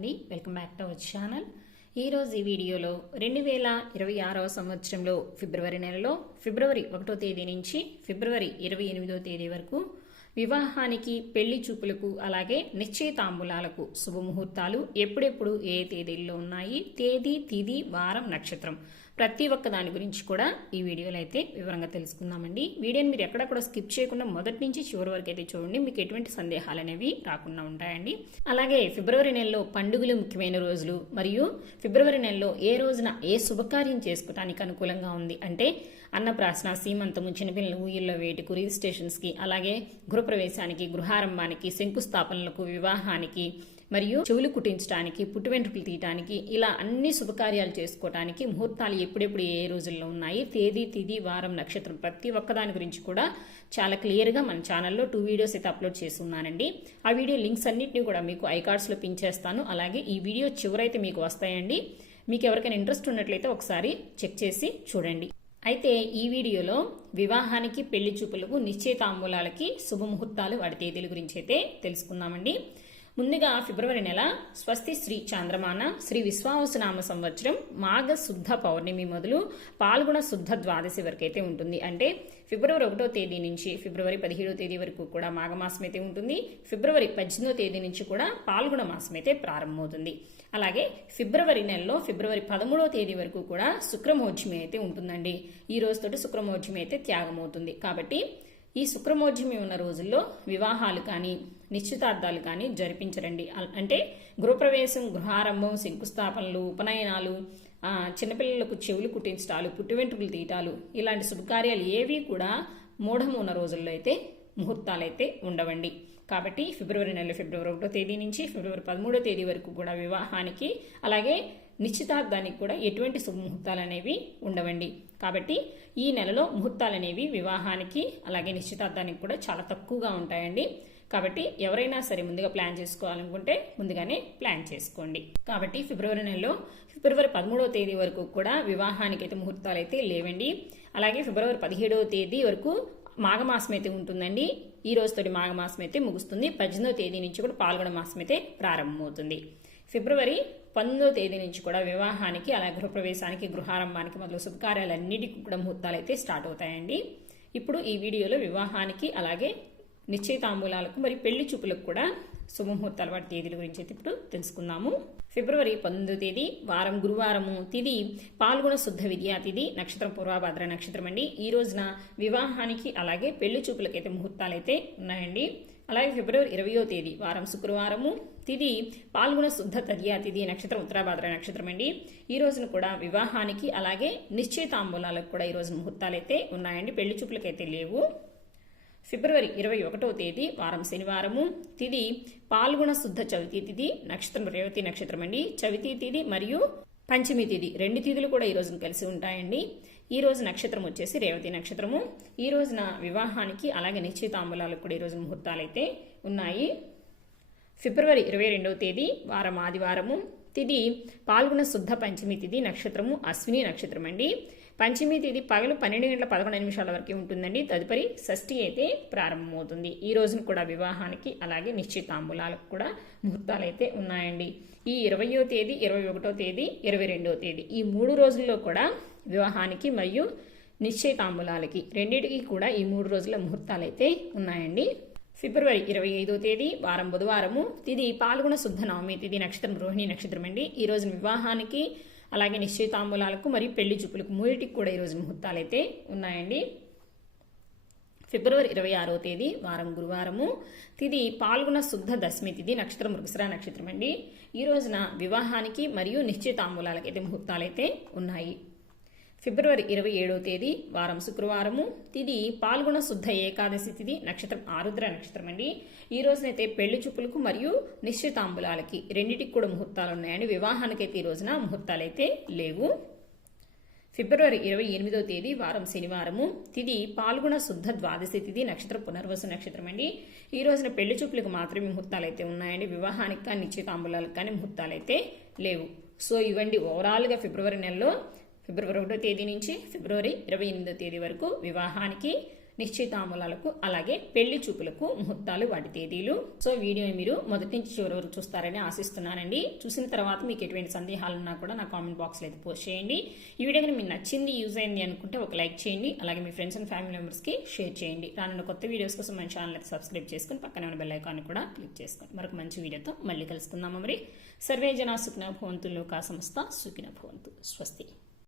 అండి, welcome back to our channel. ఈరోజు ఈ వీడియోలో 2026వ సంవత్సరంలో ఫిబ్రవరి నెలలో ఫిబ్రవరి 1వ తేదీ నుంచి ఫిబ్రవరి 28వ తేదీ వరకు వివాహానికి, పెళ్లి చూపులకు, అలాగే నిశ్చయితాంబూలాలకు శుభముహూర్తాలు ఎప్పుడెప్పుడు ఏ తేదీల్లో ఉన్నాయి, తేదీ, తిథి, వారం, నక్షత్రం ప్రతి ఒక్క దాని గురించి కూడా ఈ వీడియోలో అయితే వివరంగా తెలుసుకుందామండి. వీడియోని మీరు ఎక్కడ కూడా స్కిప్ చేయకుండా మొదటి నుంచి చివరి వరకు అయితే చూడండి, మీకు ఎటువంటి సందేహాలు అనేవి రాకుండా ఉంటాయండి. అలాగే ఫిబ్రవరి నెలలో పండుగలు ముఖ్యమైన రోజులు మరియు ఫిబ్రవరి నెలలో ఏ రోజున ఏ శుభకార్యం చేసుకోవడానికి అనుకూలంగా ఉంది అంటే అన్నప్రాసన, సీమంతము, చిన్నపిల్లల ఊయిల్లో వేటుకు, రిజిస్ట్రేషన్స్కి, అలాగే గృహప్రవేశానికి, గృహారంభానికి, శంకుస్థాపనలకు, వివాహానికి మరియు చెవులు కుట్టించడానికి, పుట్టు వెంట్రుకలు తీయడానికి, ఇలా అన్ని శుభకార్యాలు చేసుకోవడానికి ముహూర్తాలు ఎప్పుడెప్పుడు ఏ రోజుల్లో ఉన్నాయి, తేదీ, తిథి, వారం, నక్షత్రం ప్రతి ఒక్కదాని గురించి కూడా చాలా క్లియర్గా మన ఛానల్లో 2 వీడియోస్ అయితే అప్లోడ్ చేస్తున్నానండి. ఆ వీడియో లింక్స్ అన్నింటినీ కూడా మీకు ఐకార్డ్స్లో పిన్ చేస్తాను. అలాగే ఈ వీడియో చివరైతే మీకు వస్తాయండి. మీకు ఎవరికైనా ఇంట్రెస్ట్ ఉన్నట్లయితే ఒకసారి చెక్ చేసి చూడండి. అయితే ఈ వీడియోలో వివాహానికి, పెళ్లి చూపులకు, నిశ్చయితాంబూలాలకి శుభముహూర్తాలు, వాటి తేదీల గురించి అయితే తెలుసుకుందామండి. ముందుగా ఫిబ్రవరి నెల స్వస్తి శ్రీ చాంద్రమాన శ్రీ విశ్వావసునామ సంవత్సరం మాఘ శుద్ధ పౌర్ణమి మొదలు పాల్గొన శుద్ధ ద్వాదశి వరకు అయితే ఉంటుంది. అంటే ఫిబ్రవరి 1వ తేదీ నుంచి ఫిబ్రవరి 17వ తేదీ వరకు కూడా మాఘమాసం అయితే ఉంటుంది. ఫిబ్రవరి 18వ తేదీ నుంచి కూడా పాల్గొన మాసం అయితే ప్రారంభమవుతుంది. అలాగే ఫిబ్రవరి నెలలో ఫిబ్రవరి 13వ తేదీ వరకు కూడా శుక్రమోజ్మి అయితే ఉంటుందండి. ఈ రోజుతోటి శుక్రమోజ్మి అయితే త్యాగమవుతుంది. కాబట్టి ఈ శుక్రమోజ్మి ఉన్న రోజుల్లో వివాహాలు కానీ, నిశ్చితార్థాలు కానీ జరిపించరండి. అంటే గృహప్రవేశం, గృహారంభం, శంకుస్థాపనలు, ఉపనయనాలు, చిన్నపిల్లలకు చెవులు కుట్టించటాలు, పుట్టు వెంట్రుకలు తీయటాలు, ఇలాంటి శుభకార్యాలు ఏవి కూడా మూఢము ఉన్న రోజుల్లో అయితే ముహూర్తాలు అయితే ఉండవండి. కాబట్టి ఫిబ్రవరి నెల ఫిబ్రవరి 1వ తేదీ నుంచి ఫిబ్రవరి 13వ తేదీ వరకు కూడా వివాహానికి, అలాగే నిశ్చితార్థానికి కూడా ఎటువంటి శుభముహూర్తాలు అనేవి ఉండవండి. కాబట్టి ఈ నెలలో ముహూర్తాలు అనేవి వివాహానికి, అలాగే నిశ్చితార్థానికి కూడా చాలా తక్కువగా ఉంటాయండి. కాబట్టి ఎవరైనా సరే ముందుగా ప్లాన్ చేసుకోవాలనుకుంటే ముందుగానే ప్లాన్ చేసుకోండి. కాబట్టి ఫిబ్రవరి నెలలో ఫిబ్రవరి 13వ తేదీ వరకు కూడా వివాహానికి అయితే ముహూర్తాలు అయితే లేవండి. అలాగే ఫిబ్రవరి 17వ తేదీ వరకు మాఘమాసం అయితే ఉంటుందండి. ఈ రోజుతోటి మాఘమాసం అయితే ముగుస్తుంది. 18వ తేదీ నుంచి కూడా పాల్గొన మాసం అయితే ప్రారంభమవుతుంది. ఫిబ్రవరి 19వ తేదీ నుంచి కూడా వివాహానికి, అలాగే గృహప్రవేశానికి, గృహారంభానికి మొదలు శుభకార్యాలన్నిటికీ కూడా ముహూర్తాలు అయితే స్టార్ట్ అవుతాయండి. ఇప్పుడు ఈ వీడియోలో వివాహానికి, అలాగే నిశ్చయితాంబూలాలకు మరియు పెళ్లి చూపులకు కూడా శుభముహూర్తాలు, వాటి తేదీల గురించి అయితే ఇప్పుడు తెలుసుకుందాము. ఫిబ్రవరి 19వ తేదీ వారం గురువారము, తిథి పాల్గొన శుద్ధ విద్యా తిథి, నక్షత్రం పూర్వభద్ర నక్షత్రం అండి. ఈ రోజున వివాహానికి, అలాగే పెళ్లి చూపులకైతే ముహూర్తాలు అయితే ఉన్నాయండి. అలాగే ఫిబ్రవరి 20వ తేదీ వారం శుక్రవారము, తిథి పాల్గొన శుద్ధ తదియా తిథి, నక్షత్రం ఉత్తరాభాద్ర నక్షత్రం అండి. ఈ రోజున కూడా వివాహానికి, అలాగే నిశ్చయితాంబూలాలకు కూడా ఈ రోజు ముహూర్తాలు అయితే ఉన్నాయండి. పెళ్లి చూపులకైతే లేవు. ఫిబ్రవరి 21వ తేదీ వారం శనివారము, తిథి పాల్గొన శుద్ధ చవితి తిథి, నక్షత్రం రేవతి నక్షత్రం అండి. చవితి తిథి మరియు పంచమి తిథి 2 తిథులు కూడా ఈ రోజున కలిసి ఉంటాయండి. ఈ రోజు నక్షత్రం వచ్చేసి రేవతి నక్షత్రము. ఈ రోజున వివాహానికి, అలాగే నిశ్చయితాంబూలాలకు కూడా ఈ రోజు ముహూర్తాలు అయితే ఉన్నాయి. ఫిబ్రవరి 22వ తేదీ వారం ఆదివారము, తిథి పాల్గొన శుద్ధ పంచమి తిథి, నక్షత్రము అశ్విని నక్షత్రం అండి. పంచమి తేదీ పగలు 12:11 వరకు ఉంటుందండి. తదుపరి షష్ఠి అయితే ప్రారంభమవుతుంది. ఈ రోజున కూడా వివాహానికి, అలాగే నిశ్చితాంబూలాలకు కూడా ముహూర్తాలు అయితే ఉన్నాయండి. ఈ 20వ తేదీ, 21వ తేదీ, 22వ తేదీ ఈ 3 రోజుల్లో కూడా వివాహానికి మరియు నిశ్చయితాంబూలాలకి రెండింటికి కూడా ఈ 3 రోజుల ముహూర్తాలు అయితే ఉన్నాయండి. ఫిబ్రవరి 25వ తేదీ వారం బుధవారము, తిథి పాల్గొన శుద్ధ నవమి తిథి, నక్షత్రం రోహిణి నక్షత్రం అండి. ఈ రోజు వివాహానికి, అలాగే నిశ్చయితాంబూలాలకు మరియు పెళ్లి చూపులకు మూడిటికి కూడా ఈరోజు ముహూర్తాలు అయితే ఉన్నాయండి. ఫిబ్రవరి 26వ తేదీ వారం గురువారము, తిథి పాల్గొన శుద్ధ దశమి తిథి, నక్షత్రం మృగశిర నక్షత్రం అండి. ఈ రోజున వివాహానికి మరియు నిశ్చయితాంబూలాలకు అయితే ముహూర్తాలు అయితే ఉన్నాయి. ఫిబ్రవరి 27వ తేదీ వారం శుక్రవారము, తిథి పాల్గొన శుద్ధ ఏకాదశి తిథి, నక్షత్రం ఆరుద్ర నక్షత్రం అండి. ఈ రోజునైతే పెళ్లి చూపులకు మరియు నిశ్చితాంబూలాలకి రెండింటికి కూడా ముహూర్తాలు ఉన్నాయండి. వివాహానికైతే ఈ రోజున ముహూర్తాలు అయితే లేవు. ఫిబ్రవరి 28వ తేదీ వారం శనివారము, తిథి పాల్గొన శుద్ధ ద్వాదశి తిథి, నక్షత్రం పునర్వసు నక్షత్రం అండి. ఈ రోజున పెళ్లి చూపులకు మాత్రమే ముహూర్తాలు అయితే ఉన్నాయండి. వివాహానికి కానీ నిశ్చితాంబూలాలకు కానీ ముహూర్తాలు అయితే లేవు. సో ఇవండి ఓవరాల్గా ఫిబ్రవరి నెలలో ఫిబ్రవరి 1వ తేదీ నుంచి ఫిబ్రవరి 28వ తేదీ వరకు వివాహానికి, నిశ్చితాంబూలాలకు అలాగే పెళ్లి చూపులకు ముహూర్తాలు వాటి తేదీలు. సో వీడియో మీరు మొదటి నుంచి చివరి వరకు చూస్తారని ఆశిస్తున్నానండి. చూసిన తర్వాత మీకు ఎటువంటి సందేహాలు ఉన్నా కూడా నా కామెంట్ బాక్స్లో అయితే పోస్ట్ చేయండి. ఈ వీడియో కనుక మీకు నచ్చింది, యూజ్ అయింది అనుకుంటే ఒక లైక్ చేయండి. అలాగే మీ ఫ్రెండ్స్ అండ్ ఫ్యామిలీ మెంబర్స్కి షేర్ చేయండి. రానున్న కొత్త వీడియోస్ కోసం మన ఛానల్ అయితే సబ్స్క్రైబ్ చేసుకుని పక్కనే ఉన్న బెల్ ఐకాన్ కూడా క్లిక్ చేసుకోండి. మరొక మంచి వీడియోతో మళ్ళీ కలుసుకుందాం. మరి సర్వే జనా సుఖినో భవంతు, లోకా సమస్త సుఖినో భవంతు. స్వస్తి.